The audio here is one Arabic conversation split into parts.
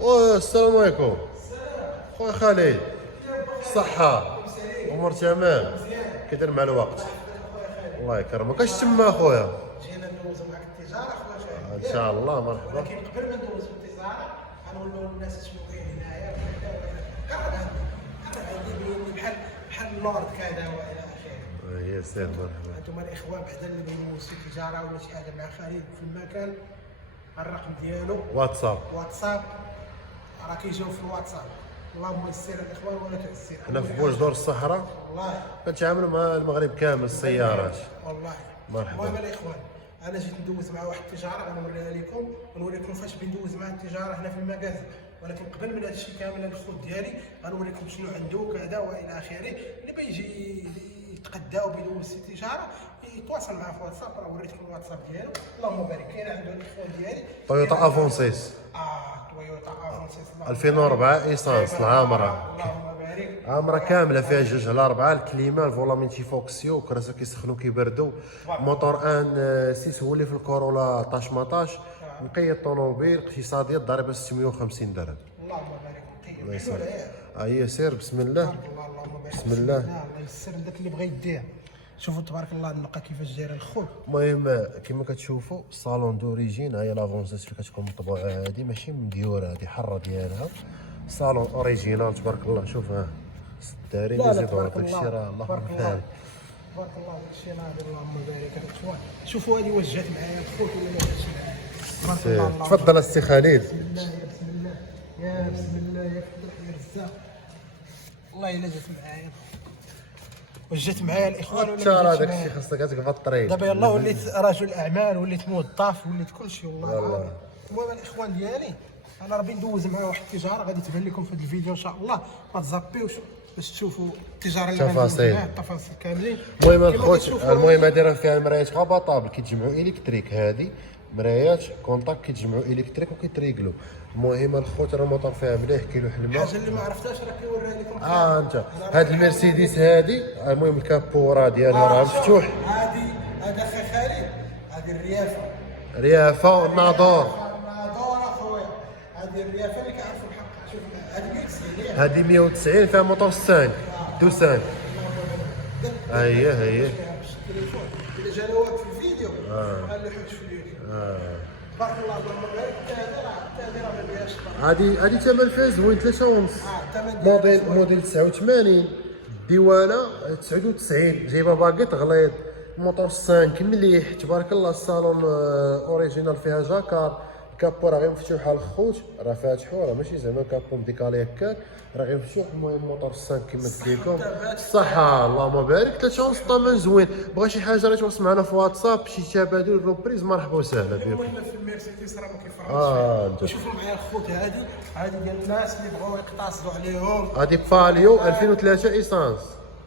السلام عليكم خويا خالد. صحة امور تمام. كيدير مع الوقت؟ الله يكرمك. اش تما خويا؟ جينا ندوزو معك التجاره خويا ان شاء الله مرحبا. ولكن قبل ما ندوزو التجاره غنولوا الناس شنو كاين هنايا. قرب عندي بحال اللورد كذا والى اخره. يا سير مرحبا. انتم الاخوان بعدا اللي بيدوزوا التجاره ولا شي حاجه مع خالد في المكان، الرقم ديالو واتساب. راه كيجيو في الواتساب. اللهم يسر الاخوان ولا تعسر. حنا في بوجدور الصحراء والله كنتعاملوا مع المغرب كامل السيارات. والله. مرحبا. المهم الاخوان، انا جيت ندوز مع واحد التجاره غنوريها لكم ونوريكم فاش بندوز مع التجاره هنا في المكازن. ولكن قبل من هذا الشيء كامل الخوت ديالي غنوريكم شنو عنده كذا والى اخره. اللي بيجي يتقدى وبيدوز التجاره يتواصل معاه في الواتساب. راه وريتكم الواتساب ديالو. اللهم بارك. كاين عنده الاخوان ديالي تويوتا افونسيس تويوتا افونسيس 2004 ايسانس العامرة. اللهم بارك. عامرة كاملة فيها 2/4 الكليما الفولامينتي فوكسيو كراسة كيسخنوا كيبردوا. موتور ان 6 هو اللي في الكورولا طاش مطاش. مقيد طوموبيل اقتصادية الضريبة 650 درهم. اللهم بارك. الله يسلمك. هي سير بسم الله. تبارك الله. اللهم بارك. بسم الله. الله يسر لك اللي بغى يديه. شوفوا تبارك الله النقه كيفاش دايره الخوت. المهم كما كتشوفوا صالون دوريجين. هاهي لافونسيس اللي كتكون مطبوعه هادي ماشي مديوره، هادي حره ديالها. صالون اوريجينال تبارك الله. شوف ها الداري لا مزيان تبارك داكشي الله. راه الله تبارك يبارك الله. فيك. تبارك الله داكشي ناضر. اللهم بارك الاخوان. شوفوا هذه وجهت معايا الخوت ولا ما جاتش معايا. تبارك الله. اللهم تفضل السي خالد. بسم الله يا بسم الله يا بسم الله يا فتح يا رزاق. والله الا جات معايا وجات معايا الاخوان ولا ترى ما جاتش داكشي معايا. خاصك غتقف الطريق. دابا يلاه وليت رجل اعمال، وليت موظف، وليت كلشي والله. والله. المهم الاخوان ديالي انا راه ندوز مع واحد التجاره غادي تبان لكم في هذا الفيديو ان شاء الله. ما تزابيوش باش تشوفوا التجاره اللي غندوز تفاصيل. معاها التفاصيل كاملين. المهم كما الخوت كتشوفوا المهم هادي راه فيها المرايات غاباطابل كيتجمعوا الكتريك. هادي مرايات كونتاك كيتجمعوا الكتريك وكيتريقلوا. المهم الخوت راه الموطور فيها مليح كيلوح الماء. الحاجه اللي ما عرفتهاش راه كيوريها لكم. انت هاد المرسيدس هادي المهم الكابو راه ديالها راه مفتوح. هذا اخي خالد هذه الريافه. ريافه ناظور. ناظور اخويا. هذه الريافه اللي كيعرفوا الحق. شوف هذه 190. هادي 190 فيها موتور 5 دوسان. هي التليفون اذا جا لواك في الفيديو قال له حط في اليوتيوب. تبارك الله. اللهم بارك. التهدي راه ما بيهاش. هادي ثمن فيها زوين 3 ونص. الثمن ديالها موديل 89 ديوانه 99 جايبه باكيت غليظ. موتور 5 مليح تبارك الله. الصالون اوريجينال فيها جاكار. كابو راه غير مفتوحه الخوت راه فاتحو راه ماشي زعما كابو مديكالي هكاك راه غير مفتوح. المهم موتور 5 كما قلت لكم. الصحه اللهم بارك. 3 ونص الثمن زوين. بغا شي حاجه راه تواصل معنا في واتساب شي تبادل روبريز مرحبا وسهلا بكم. المهم في المرسيدس راه ما كيفرقش. انت وشوفوا معايا الخوت هذه ديال الناس اللي بغاو يقتصدوا عليهم. هادي باليو 2003 ايسانس.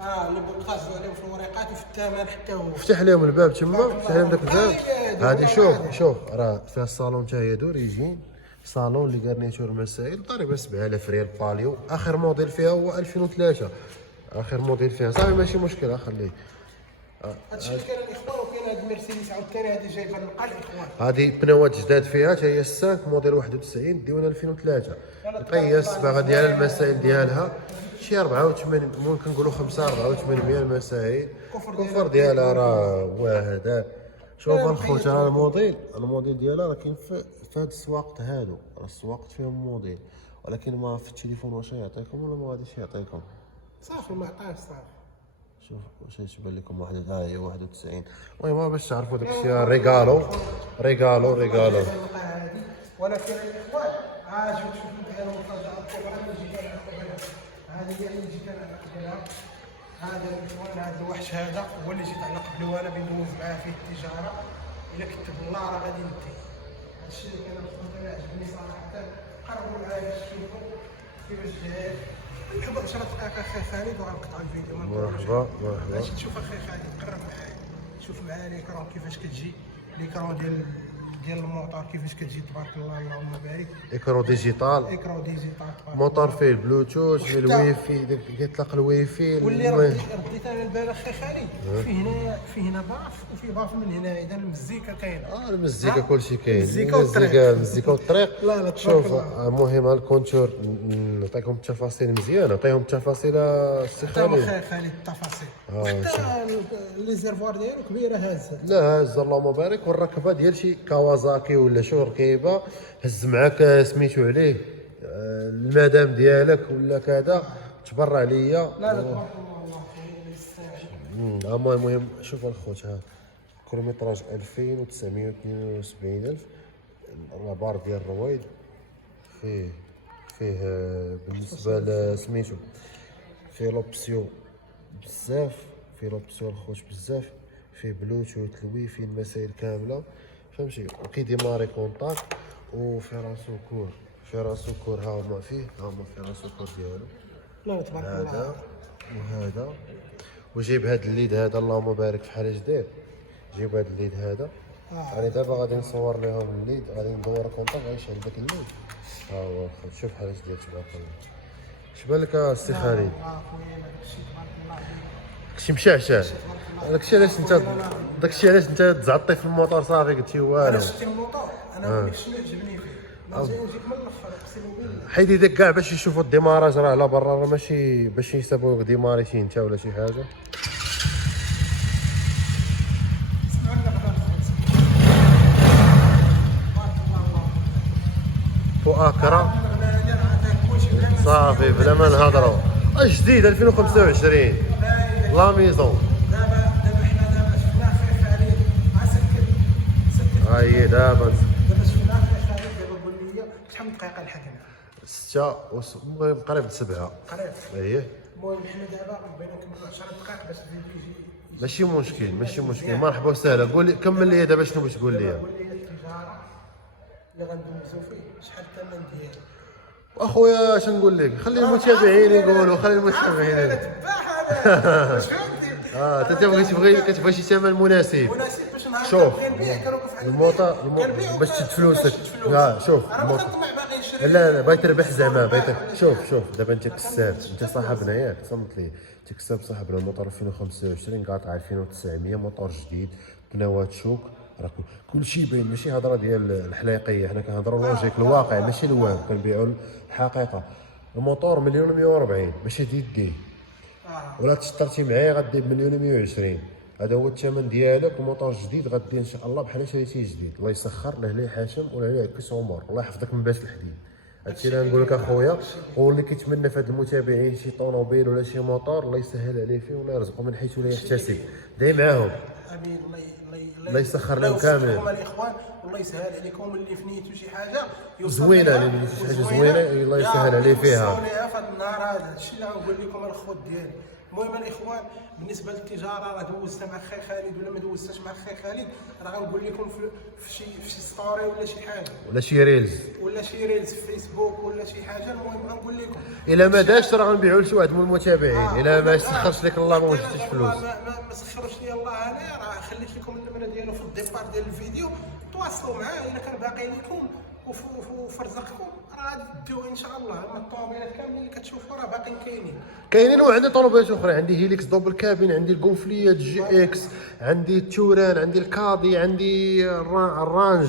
اللي بغاو يقتصدوا عليهم في الوريقات وفي الثمن حتى هو. فتح لهم الباب تما. فتح لهم داك الباب. هادي شوف راه فيها الصالون حتى هي دوريجين. صالون اللي غارنيتور مسائل ضريبه 7000 ريال باليو. اخر موديل فيها هو 2003. اخر موديل فيها صافي ماشي مشكل خليه. هادشي اللي كاين الاخوان. وكاين هاد المرسيدس عاوتاني هادي جايبه نلقى الاخوان. هادي بنوات جداد فيها حتى هي 5 موديل 91 ديوان 2003. القياس باغا ديالها المسائل ديالها شي 84 ممكن نقولوا 85% المسائل. الكفر ديالها راه واحد. شوف الخوت راه الموديل ديالها راه كاين في هاد السواقط هادو. راه السواقط فيهم موديل ولكن ما في التليفون واش يعطيكم ولا ما غاديش يعطيكم. صافي ما عطاش صافي. شوف واش تبان لكم واحد هي 91. المهم باش تعرفوا داك الشيء ريغالو. ولكن الاخوان شوف معايا المفاجاه الكبرى اللي جيت انا قبلها. هذه هي اللي جيت انا قبلها. هذا الاخوان هذا الوحش هذا هو اللي جيت على قبله وانا بندوز معاه في التجاره. الا كتب الله راه غادي ندي. هادشي اللي كان انا عجبني صراحه. قربوا معايا باش تشوفوا كيفاش جاي. نحب 10 دقائق اخي خالد وغنقطع الفيديو. مرحبا باش تشوف اخي خالد قرب معايا. شوف معايا ليكرون كيفاش كتجي. ليكرون ديال ديال الموطور كيفاش كتجي تبارك الله اللهم بارك. ايكرو ديجيتال، ايكرو ديجيتال موتور فيه البلوتوث، فيه الوايفاي، كيطلق الوايفاي. واللي رديت انا البال اخي خالد، في هنا باف وفي باف من هنا، اذا المزيكا كاينه. المزيكا كلشي كاين، المزيكا والطريق. المزيكا والطريق. لا لا شوف تبارك المهم الكونتور نعطيكم التفاصيل مزيان، نعطيهم التفاصيل السي خالد. خالد التفاصيل. وحتى ليزيرفوار ديالو كبيره هازه. لا هاز اللهم بارك. والركبه ديال شي كawasaki ولا شو ركيبه هز معاك سميتو عليه المدام ديالك ولا كذا تبرع ليا. لا لا تبارك الله الله المهم شوف الخوت، ها كيلومتراج 2972 الف، الرابار ديال الرويد فيه بالنسبه لسميتو فيه لوبسيون بزاف، فيه لوبسيون الخوت بزاف، فيه بلوتوث الويفي المسائل كامله فهمتي، وكيديماري كونتاكت، وفي راسو كور، في راسو كور ها هما فيه، ها هما في راسو كور ديالو لا تبارك الله. هذا وهذا، وجايب هاد الليد هذا اللهم بارك في حاله جديد، جايب هاد الليد هذا. انا دابا غادي نصور لهم الليد، غادي ندور كونطاك غيشعل داك الليد. ها هو الخوت شوف حاله جديد تبارك الله. اش بالك السي خالد؟ داكشي مشعشع، داكشي علاش انت تزعطي في الموطور صافي قلتي والو. انا شتي الموطور، انا نقول لك شنو عجبني فيه، ما جاي نجيك من الاخر اقسم بالله. حيدي داك كاع باش يشوفوا الديماراج راه على برا، راه ماشي باش يحسبوك ديماري شي انت ولا شي حاجه. فؤاكرة صافي بلا ما نهضروا. جديد 2025 لا ميزون. دابا حنا شفنا خير خالد، سكت هاي دابا شفنا خير خالد. دابا قول لي شحال من دقيقه لحقنا؟ 6 المهم قريب ل 7. قريب. اييه المهم حنا دابا بغينا نكملوا 10 دقائق باش الفيديو يجي. ماشي مشكل مرحبا وسهلا. قول لي كمل لي دابا شنو باش تقول لي. قول لي التجاره اللي غندوزو فيه شحال الثمن ديالو؟ اخويا اش نقول لك، خلي المتابعين يقولوا، خلي المتابعين. انا تباع هذا واش فهمتي؟ انت تبغي شي ثمن مناسب. مناسب باش نهار شوف كنبيع كنوقف على الموطا باش تشد فلوسك. لا شوف انا ما كنطمع باغي نشري. لا باغي تربح زعما باغي شوف دابا انت كساب، انت صاحبنا ياك صمت لي، انت كساب صاحبنا الموطور 2025 قاطع 2900 موطور جديد بنوات شوك، راه كلشي باين ماشي هضره ديال الحلايقيه، حنا كنهضروا لوجيك الواقع ماشي الوهم، كنبيعوا الحقيقه. الموطور 1,140,000 ماشي ديدي، ولا تشطرتي معايا غدي ب1,120,000. هذا هو الثمن ديالك. الموطور جديد غدي ان شاء الله بحال شريتيه جديد. الله يسخر له ليه حاشم ولا ليه عكس عمر، الله يحفظك من باس الحديد. هادشي اللي نقول لك اخويا. واللي كيتمنى في هاد المتابعين شي طوموبيل ولا شي موطور الله يسهل عليه فيه ولا يرزقه من حيث لا يحتسب. داي معاهم امين. الله يسخر لهم كامل. الاخوان والله يسهل عليكم. اللي فنيتو شي حاجه زوينه، اللي بغيتي شي حاجه زوينه الله يسهل عليه فيها. في هذا النهار هذا الشيء اللي غنقول لكم الخوت ديالي. المهم الاخوان بالنسبه للتجاره راه دوزتها مع خي خالد ولا ما دوزتهاش مع خي خالد، راه غنقول لكم في شي ستوري ولا شي حاجه ولا شي ريلز في فيسبوك ولا شي حاجه. المهم غنقول لكم الا ما داش راه غنبيعوا لشي واحد من المتابعين. الا ما سخرش لك الله ما وجدتش فلوس. ما سخروش لي الله انا، راه خليت لكم النمره ديالو في الديبار ديال الفيديو. تواصلوا معاه الا كان باقي لكم وفي رزقكم راه غادي تديوه ان شاء الله. هما الطوموبيلات كاملين اللي كتشوفوا راه باقيين كاينين. وعندي طلبات اخرى، عندي هيليكس دوبل كابين، عندي الكونفليات جي اكس، عندي التوران، عندي الكادي، عندي الرانج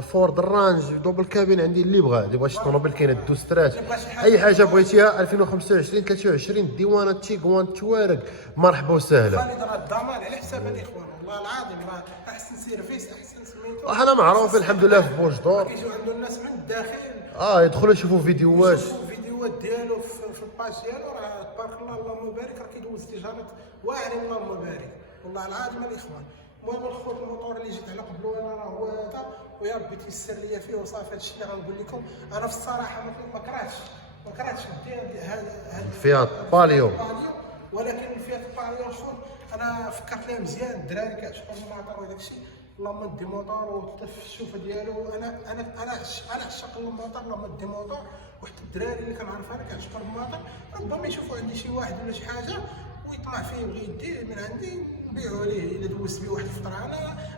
فورد الرانج دوبل كابين، عندي اللي بغى شي طوموبيل كاينه دوسترات اي حاجه بغيتيها 2025 23 الديوانه تيغوان توارق مرحبا وسهلا. خالد راه الضمان على حساب الاخوان والله العظيم، راه احسن سيرفيس احسن سميتو. احنا معروفين الحمد لله في بوش دور. كيجيو عنده الناس من الداخل يدخلوا يشوفوا فيديوهات ديالو في الباج ديالو. راه تبارك الله اللهم بارك، راه كيدوز تجاره واعرين اللهم بارك والله العظيم الاخوان. المهم الخوت الموطور اللي جيت على قبلو انا راه هو هذا، ويا ربي تيسر ليا فيه وصافي. هادشي اللي غنقول لكم انا في الصراحه ما كرهتش هذا فيات باليو، ولكن الفيات باليو الخوت انا فكرت لها مزيان. الدراري كيعشقوا الموطور وداك الشيء، اللهم دي موطور وطف الشوفه ديالو. انا عشاق الموطور، اللهم دي موطور. وحتى الدراري اللي كنعرفها راه كيعشقوا الموطور، ربما يشوفوا عندي شي واحد ولا شي حاجه ويطمع فيه ويبغي يديه من عندي نبيعو ليه الا دوزت به واحد الفتره.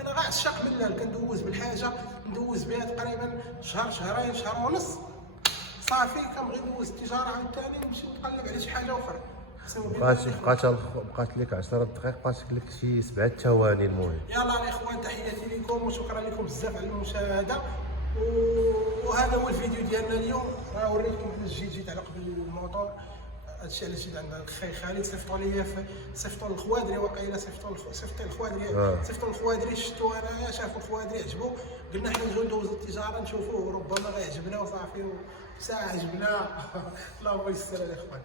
انا غير عشاق من اللعب، كندوز بالحاجه ندوز بها تقريبا شهر شهرين شهر ونص صافي كنبغي ندوز التجاره عاوتاني نمشي نقلب على شي حاجه اخرى. بقات لك 10 دقائق، بقات لك شي 7 ثواني المهم. يلا الاخوان تحياتي لكم وشكرا لكم بزاف على المشاهده، وهذا هو الفيديو ديالنا اليوم. راه وريتكم علاش جيت على قبل الموطور، هادشي علاش جيت عند الخي خالد. صيفطوا لي صيفطوا الخوادري، واقيلا صيفطوا الخوادري صيفطوا الخوادري، شفتو انايا شافوا الخوادري عجبو، قلنا حنا نجيو ندوزو التجاره نشوفوه ربما غيعجبنا وصافي، وساعه عجبنا. الله يسر الاخوان.